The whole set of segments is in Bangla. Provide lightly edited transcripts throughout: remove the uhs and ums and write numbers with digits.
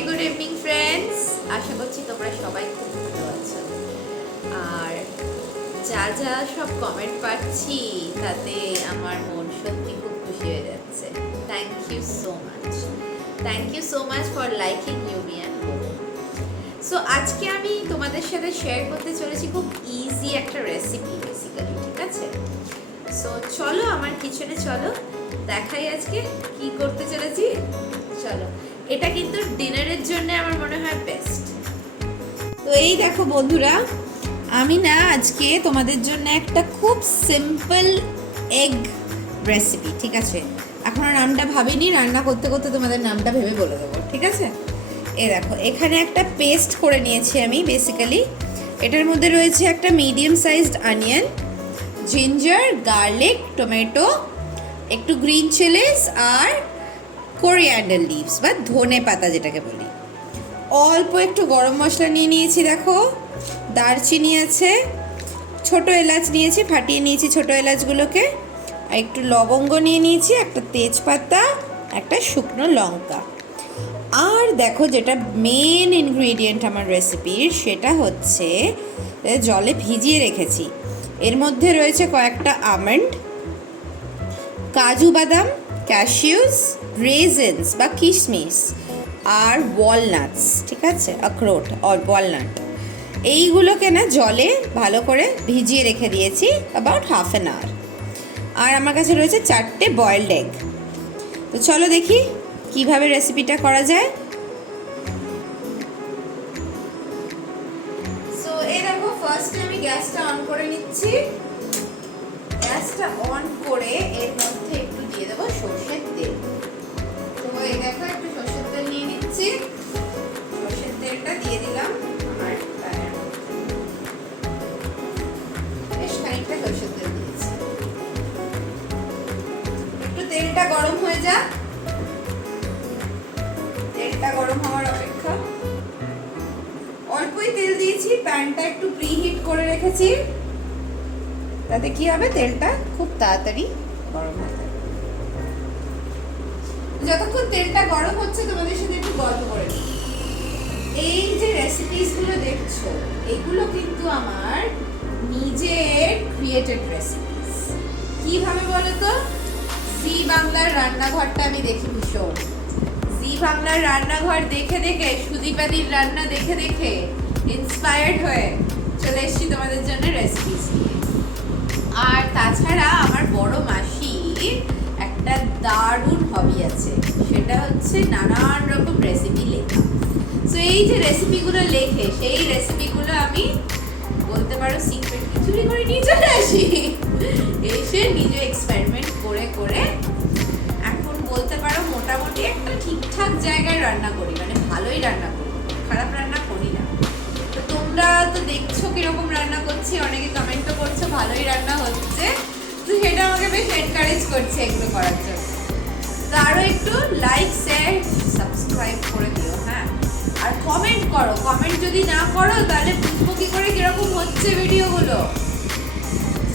Very good evening friends. আশা করছি তোমরা সবাই খুব ভালো আছো। আর যা যা সব কমেন্ট পাচ্ছি তাতে আমার মন সত্যি খুব খুশি হয়ে যাচ্ছে। Thank you so much, thank you so much for liking me and Bobo. So আজকে আমি তোমাদের সাথে শেয়ার করতে চলেছি খুব ইজি একটা রেসিপি বেসিক্যালি, ঠিক আছে? সো চলো আমার কিচেনে চলো, দেখাই আজকে কি করতে চলেছি। চলো, এটা কিন্তু ডিনারের জন্য আমার মনে হয় বেস্ট। তো এই দেখো বন্ধুরা, আমি না আজকে তোমাদের জন্য একটা খুব সিম্পল এগ রেসিপি, ঠিক আছে? এখনো নামটা ভাবিনি, রান্না করতে করতে তোমাদের নামটা ভেবে বলে দেবো, ঠিক আছে? এই দেখো, এখানে একটা পেস্ট করে নিয়েছি আমি বেসিক্যালি। এটার মধ্যে রয়েছে একটা medium sized onion, ginger, garlic, tomato, একটু গ্রিন চিলিস আর কোরিয়ান্ডার লিভস বা ধনে পাতা যেটাকে বলি। অল্প একটু গরম মশলা নিয়ে নিয়েছি, দেখো দারচিনি আছে, ছোট এলাচ নিয়েছি, ফাটিয়ে নিয়েছি ছোট এলাচগুলোকে, আর একটু লবঙ্গ নিয়ে নিয়েছি, একটা তেজপাতা, একটা শুকনো লঙ্কা। আর দেখো যেটা মেন ইনগ্রিডিয়েন্ট আমার রেসিপির, সেটা হচ্ছে জলে ভিজিয়ে রেখেছি। এর মধ্যে রয়েছে কয়েকটা আমন্ড, কাজু বাদাম, ক্যাশিউস, রেজেন্স বা কিশমিশ আর ওয়ালনাটস, ঠিক আছে, আখরোট আর ওয়ালনাট। এইগুলোকে না জলে ভালো করে ভিজিয়ে রেখে দিয়েছি অ্যাবাউট হাফ অ্যান আওয়ার। আর আমার কাছে রয়েছে 4টে বয়েলড এগ। তো চলো দেখি কিভাবে রেসিপিটা করা যায়। সো এই দেখো, ফার্স্টে আমি গ্যাসটা অন করে নিচ্ছি। গ্যাসটা অন করে এর মধ্যে একটু দিয়ে দেবো সরষের তেল। তো এই দেখো, একটু সরষের তেল নিয়ে নিচ্ছি। সরষের তেলটা দিয়ে দিলাম আমার প্যানের মধ্যে। বেশ খানিকটা সরষের তেল দিয়েছি। একটু তেলটা গরম হয়ে যাক, তেলটা গরম হওয়ার অপেক্ষা। অল্পই তেল দিয়েছি, প্যানটা একটু প্রিহিট করে রেখেছি, তাতে কি হবে, তেলটা খুব তাড়াতাড়ি গরম হয়ে যাবে। যতক্ষণ তেলটা গরম হচ্ছে তোমাদের সাথে একটু গল্প করে নিই। এই যে রেসিপিসগুলো দেখছো, এগুলো কিন্তু আমার নিজের ক্রিয়েটেড রেসিপিস। কিভাবে বলো তো? জি বাংলার রান্নাঘরটা আমি দেখি ভীষণ। জি বাংলার রান্নাঘর দেখে দেখে, সুদীপাদির রান্না দেখে দেখে ইন্সপায়ার্ড হয়ে চলে এসেছি তোমাদের জন্য রেসিপিস নিয়ে। আর তাছাড়া আমার বড় মাসির একটা দারুণ হবি আছে, সেটা হচ্ছে নানান রকম রেসিপি লেখা। সো এই যে রেসিপিগুলো লেখে, সেই রেসিপিগুলো আমি বলতে পারো সিক্রেট চুরি করে নিয়ে চলে আসি, এসে নিজে এক্সপেরিমেন্ট করে করে এখন বলতে পারো মোটামুটি একটা ঠিকঠাক জায়গায় রান্না করি, মানে ভালোই রান্না করি, খারাপ রান্না করি না। তো তোমরা তো দেখছো কিরকম রান্না করছি, অনেকে কমেন্টও করছো ভালোই রান্না হচ্ছে, তো সেটা আমাকে বেশ এনকারেজ করছে এগুলো করার জন্য। তো আরও একটু লাইক, শেয়ার, সাবস্ক্রাইব করে দিও, হ্যাঁ। আর কমেন্ট করো, কমেন্ট যদি না করো তাহলে বুঝবো কি করে কিরকম হচ্ছে ভিডিওগুলো।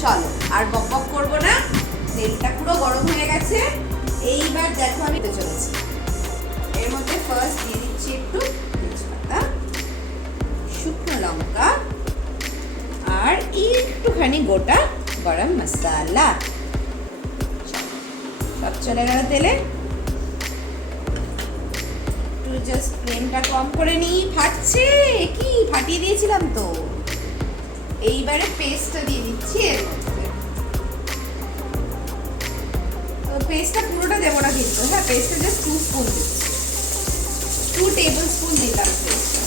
চলো আর বক বক করবো না, তেলটা পুরো গরম হয়ে গেছে। এইবার দেখো আমি তো চলেছি, এর মধ্যে ফার্স্ট দিয়ে দিচ্ছি একটু তেজপাতা, শুকনো লঙ্কা আর একটুখানি গোটা গরম মশলা। সব চলে গেল তেলে। একটু জাস্ট ফ্লেমটা কম করে নিই, ফাটছে কি, ফাটিয়ে দিয়েছিলাম তো। এইবারে পেস্টটা দিয়ে দিচ্ছি এর মধ্যে। তো পেস্টটা পুরোটা দেবো না কিন্তু, হ্যাঁ, পেস্টটা জাস্ট 2 স্পুন দিচ্ছি, 2 টেবিল স্পুন দিলাম পেস্টটা।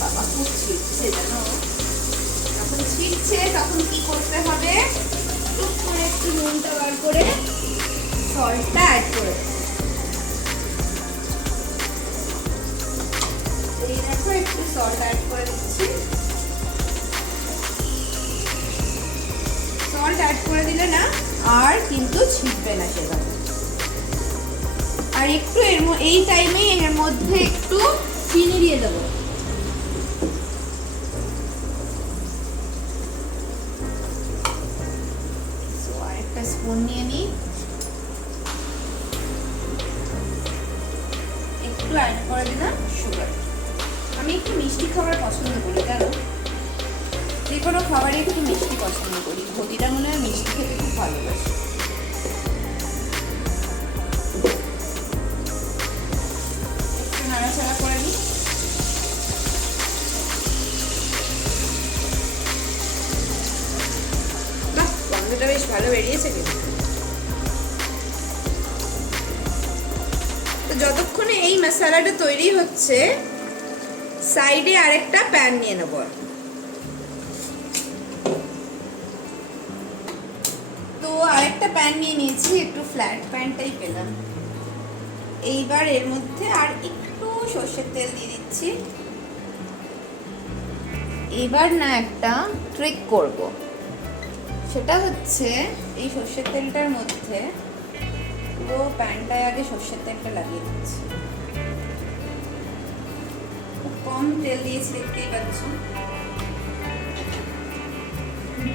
বাবা খুব ছিটছে জানো, যখন ছিটছে তখন কি করতে হবে, টুক করে একটু নুনটা বার করে সল্টটা অ্যাড করে দেবো। এই দেখো, একটু সল্ট অ্যাড করে দিচ্ছি। সল্ট অ্যাড করে দিলে না আর কিন্তু ছিটবে না সেভাবে। আর একটু এই টাইমে এর মধ্যে একটু চিনি দিয়ে দেবো। আরেকটা স্পুন নিয়ে নিই। একটু অ্যাড করে দিলাম সুগার। আমি একটু মিষ্টি খাবার পছন্দ করি, কেন যে কোনো খাবারে একটু মিষ্টি পছন্দ করি। ঘটিটা মনে হয় মিষ্টি খেতে খুব ভালোবাসি। একটু নাড়াচাড়া করে নিই। বাহ, গন্ধটা বেশ ভালো বেরিয়েছে কিন্তু। তো যতক্ষণে এই মশলাটা তৈরি হচ্ছে, সাইডে আরেকটা প্যান নিয়ে নেব। তো আরেকটা প্যান নিয়ে নিয়েছি, একটু ফ্ল্যাট প্যানটাই পেলাম। এইবার এর মধ্যে আর একটু সর্ষের তেল দিয়ে দিচ্ছি। এবার না একটা ট্রিক করব, সেটা হচ্ছে এই সর্ষের তেলটার মধ্যে পুরো প্যানটায় আগে সর্ষের তেলটা লাগিয়ে দিচ্ছি। খুব কম তেল দিয়েছি, দেখতেই পাচ্ছ।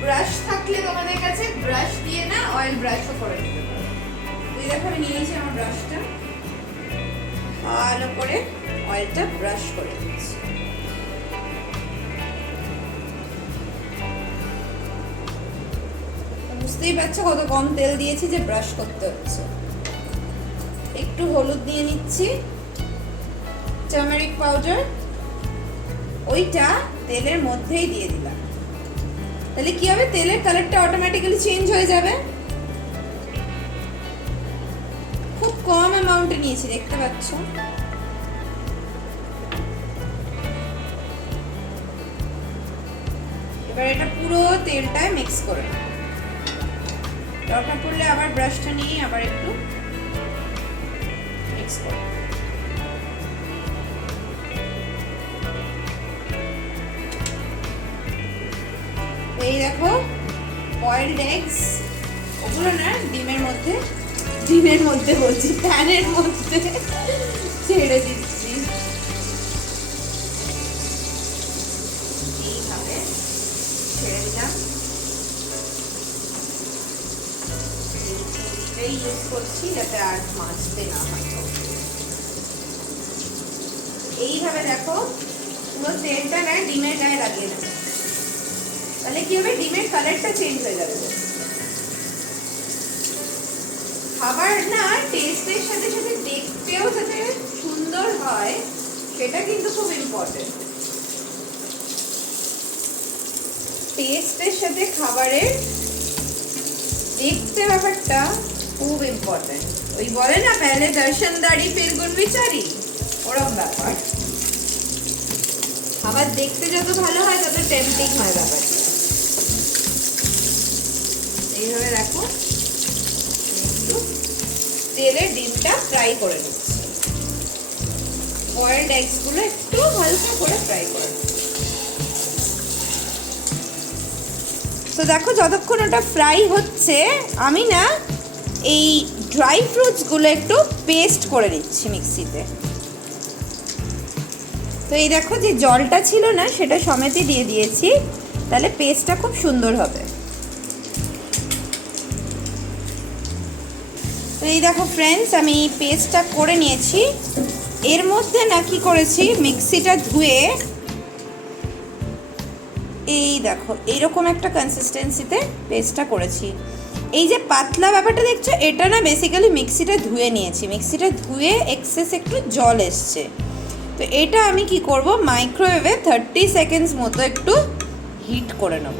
ব্রাশ থাকলে তোমাদের কাছে ব্রাশ দিয়ে না অয়েল ব্রাশও করে নিতে পারো। এই দেখো আমি নিয়েছি আমার ব্রাশটা, ভালো করে অয়েলটা ব্রাশ করে দিচ্ছি। বুঝতেই পারছো কত কম তেল দিয়েছি যে ব্রাশ করতে হচ্ছে। একটু হলুদ দিয়ে নিচ্ছি, টার্মারিক পাউডার, ওইটা তেলের মধ্যেই দিয়ে দিলাম। তাহলে কি হবে, তেলের কালারটা অটোমেটিক্যালি চেঞ্জ হয়ে যাবে। খুব কম অ্যামাউন্টে নিয়েছি, দেখতে পাচ্ছ। এবার এটা পুরো তেলটায় মিক্স করে নেব। দরকার পড়লে আবার ব্রাশটা নিয়ে আবার একটু মিক্স করব। এই দেখো বয়েলড এগস, ওগুলো না ডিমের মধ্যে বলছি, প্যানের মধ্যে ছেড়ে দিচ্ছি। এইভাবে ছেড়ে দিলাম। এই ইউজ করছি যাতে আর মাছতে না হয়। এইভাবে দেখো পুরো তেলটা না ডিমের গায়ে লাগিয়ে দেবো। তাহলে কি হবে, ডিমের কালারটা চেঞ্জ হয়ে যাবে। খাবার না টেস্টের সাথে সাথে দেখতেও যাতে সুন্দর হয়, সেটা কিন্তু খুব ইম্পর্টেন্ট। টেস্টের সাথে খাবারের দেখতে ব্যাপারটা খুব ইম্পর্টেন্ট। ওই বলে না, পেলে দর্শনদারি ফির গুণ বিচারি, ওরকম ব্যাপার। খাবার দেখতে যত ভালো হয় তত টেম্পটিং হয় ব্যাপারটা। এইভাবে দেখো একটু তেলে ডিমটা ফ্রাই করে নিচ্ছি। বয়েলড এগস গুলো একটু হালকা করে ফ্রাই করে নিচ্ছি। তো দেখো যতক্ষণ ওটা ফ্রাই হচ্ছে, আমি না এই ড্রাই ফ্রুটস গুলো একটু পেস্ট করে নিচ্ছি মিক্সিতে। তো এই দেখো যে জলটা ছিল না সেটা সমেতই দিয়ে দিয়েছি, তাহলে পেস্টটা খুব সুন্দর হবে। তো এই দেখো ফ্রেন্ডস, আমি পেস্টটা করে নিয়েছি। এর মধ্যে না কি করেছি, মিক্সিটা ধুয়ে এই দেখো এইরকম একটা কনসিস্টেন্সিতে পেস্টটা করেছি। এই যে পাতলা ব্যাপারটা দেখছো, এটা না বেসিক্যালি মিক্সিটা ধুয়ে নিয়েছি। মিক্সিটা ধুয়ে এক্সেস একটু জল এসছে। তো এটা আমি কি করব, মাইক্রোওয়েভে 30 সেকেন্ডস মতো একটু হিট করে নেব।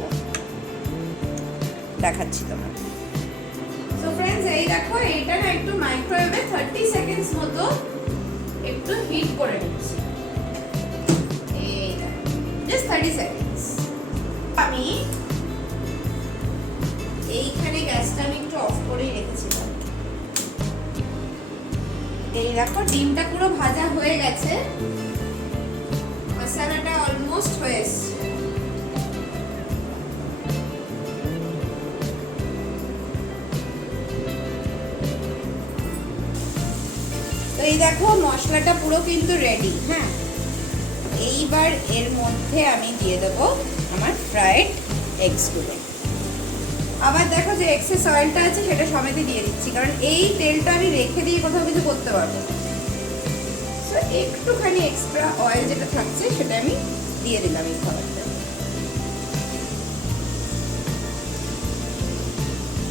দেখাচ্ছি তোমাকে। সো ফ্রেন্ডস এই দেখো, এটা না একটু মাইক্রোওয়েভে 30 সেকেন্ডস মতো একটু হিট করে নিচ্ছি। এই দেখো, জাস্ট 30 সেকেন্ডস। আমি এইখানে গ্যাসটা আমি একটু অফ করেই রেখেছিলাম। এই দেখো ডিমটা পুরো ভাজা হয়ে গেছে, মশলাটা অলমোস্ট হয়ে এসেছে। তো এই দেখো মশলাটা পুরো কিন্তু রেডি। হ্যাঁ, এইবার এর মধ্যে আমি দিয়ে দেবো আমার ফ্রাইড এগসগুলো। আবার দেখো যে এক্সেস অয়েলটা আছে সেটা সমেতই দিয়ে দিচ্ছি, কারণ এই তেলটা আমি রেখে দিয়ে কোথাও কিছু করতে পারবো। তো তো একটুখানি এক্সট্রা অয়েল যেটা থাকছে সেটা আমি দিয়ে দিলাম এই খাবারটা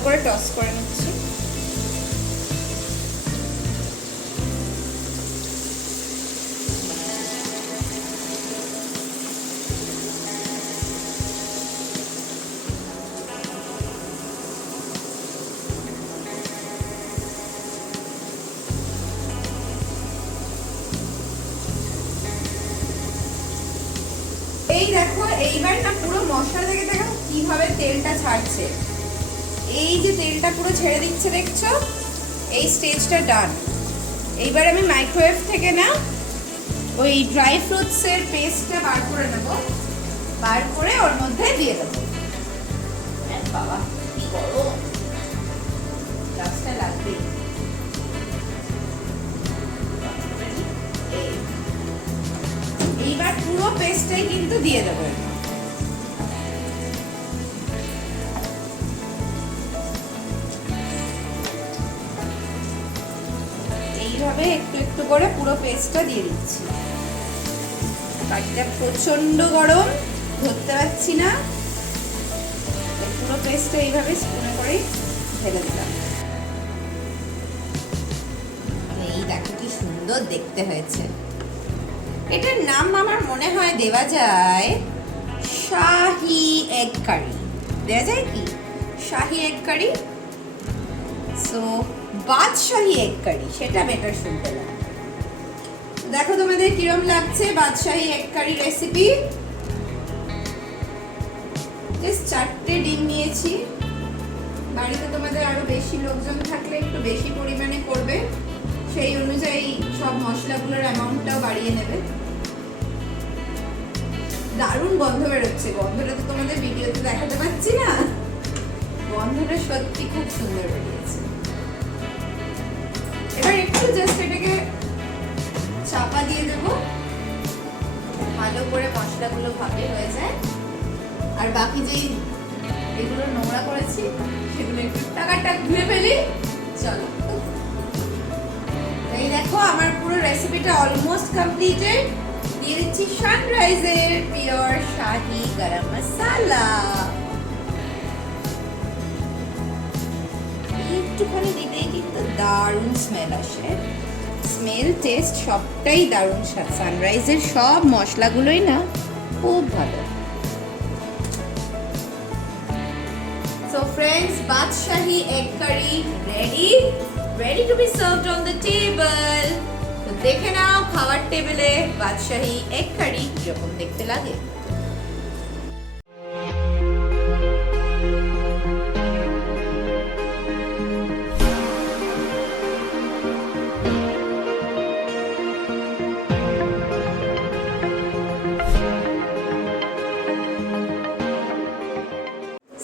করে টস করে নিচ্ছি। এই দেখো এইবার না পুরো মশলা থেকে দেখো কিভাবে তেলটা ছাড়ছে, এই যে তেলটা পুরো ছেড়ে দিচ্ছে দেখছো, এই স্টেজটা ডান। এইবার আমি মাইক্রোওয়েভ থেকে না ওই ড্রাই ফ্রুটসের পেস্টটা বার করে নেব, বার করে ওর মধ্যে দিয়ে দেবো। বাবা কি গরম, গ্লাসটা লাগবে। এইবার পুরো পেস্টটাই কিন্তু দিয়ে দেবো। এইভাবে একটু একটু করে পুরো পেস্টটা দিয়ে দিচ্ছি। বাটিটা প্রচন্ড গরম, ধরতে পারছি না, পুরো পেস্টটা এইভাবে স্পুনে করে ঢেলে দিলাম। এই দেখো কি সুন্দর দেখতে হয়েছে। এটার নাম আমার মনে হয় দেওয়া যায় শাহি এগ কারি, দেওয়া যায় কি shahi egg curry, so badshahi egg curry, সেটা বেটার শুনতে লাগে। দেখো তোমাদের কিরম লাগছে badshahi egg curry recipe. Just 4টে ডিম নিয়েছি, বাড়িতে তোমাদের আরো বেশি লোকজন থাকলে একটু বেশি পরিমাণে করবে, সেই অনুযায়ী সব মশলাগুলোর অ্যামাউন্টটাও বাড়িয়ে নেবে। দারুণ গন্ধ বেরোচ্ছে, গন্ধটা তো তোমাদের ভিডিওতে দেখাতে পাচ্ছি না, গন্ধটা সত্যি খুব সুন্দর বেরিয়েছে। এবার একটু জাস্ট এটাকে চাপা দিয়ে দেবো, ভালো করে মশলাগুলো ভাপে হয়ে যায়, আর বাকি যেই এগুলো নোংরা করেছি সেগুলো একটু টাকাটা ধুয়ে ফেলি। চলো, এই দেখো আমার পুরো রেসিপিটা অলমোস্ট কমপ্লিটেড। দিয়ে দিচ্ছি সানরাইজের পিওর শাহি গরম মশলা, একটুখানি দিলেই কিন্তু দারুণ স্মেল আসে, স্মেল টেস্ট সবটাই দারুণ। সানরাইজের সব মশলাগুলোই না খুব ভালো। So friends, Badshai egg curry ready to be served on the table. তো দেখে নাও খাবার টেবিলে বাদশাহি এগ কারি কিরকম দেখতে লাগে।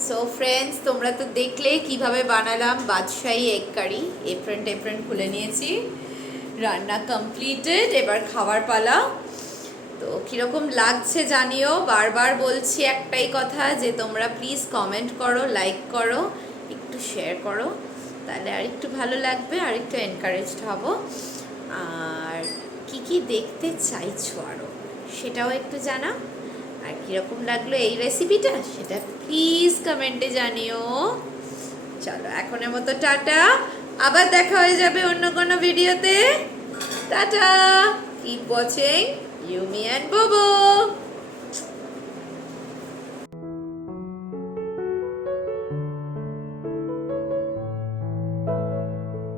সো ফ্রেন্ডস, তোমরা তো দেখলে কিভাবে বানালাম বাদশাহি এগ কারি। এপ্রন খুলে নিয়েছি, রান্না কমপ্লিটেড, এবার খাবার পালা। তো কীরকম লাগছে জানিও। বারবার বলছি একটাই কথা, যে তোমরা প্লিজ কমেন্ট করো, লাইক করো, একটু শেয়ার করো, তাহলে আর একটু ভালো লাগবে, আর একটু এনকারেজড হব। আর কি দেখতে চাইছো আরও সেটাও একটু জানাও। আর কীরকম লাগলো এই রেসিপিটা সেটা প্লিজ কমেন্টে জানিও। চলো এখনের মতো টাটা, আবার দেখা হয়ে যাবে অন্য কোনো ভিডিওতে। Tata, keep watching you me and বোবো।